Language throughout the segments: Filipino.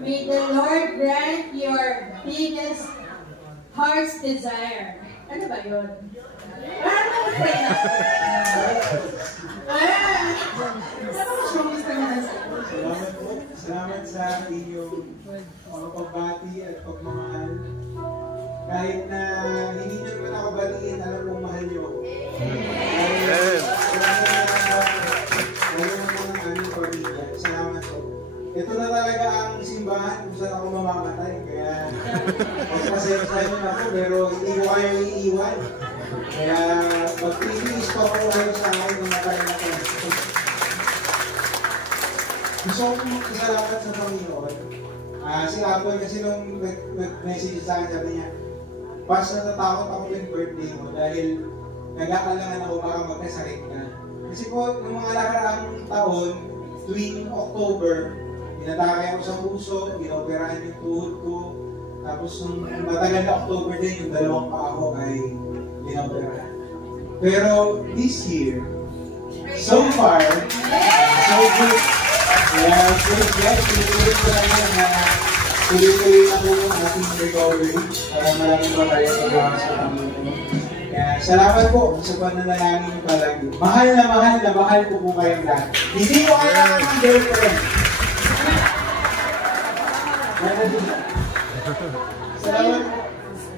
May the Lord grant your biggest heart's desire. Ano ba yun? Parang mag-pray na. Salamat sa inyong pagbati at pagmamahal. Kahit na hindi nyo naman ako batiin, alam kong mahal nyo. Salamat po. Ito na talaga ang simbahan kung saan ako mamamatay. Kaya magpasensya nyo ako, pero hindi ko kayo iiwan. Kaya mag-release pa ako kayo sa akin kung matay na kayo. Gusto ko magpasalamat sa Panginoon. Si Apple kasi nung nag-message sa akin, sabi niya, pas natatakot ako ng birthday mo dahil nag-aalangan ako baka magkasakit ka. Kasi po, nung mga nakaraang taon, tuwing October, inatake ako sa puso, inoperahan yung tuhod ko. Tapos nung matagal na October din, yung dalawang paa ko ay inoperahan. Pero this year, so far, so good. Kaya tuloy ko lang yan na tuloy-tuloy na po yung ating recovery para maraming pa tayo pagkakas sa Panginoon. Kaya salamat po sa pananalangin niyo palagi. Mahal na mahal ko po kayong lahat. Hindi ko kailangan ng girlfriend. Salamat po.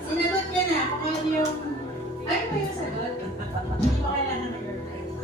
Sinagot ka na kung ano yung... Ano ba yung sagot? Hindi mo kailangan ng girlfriend.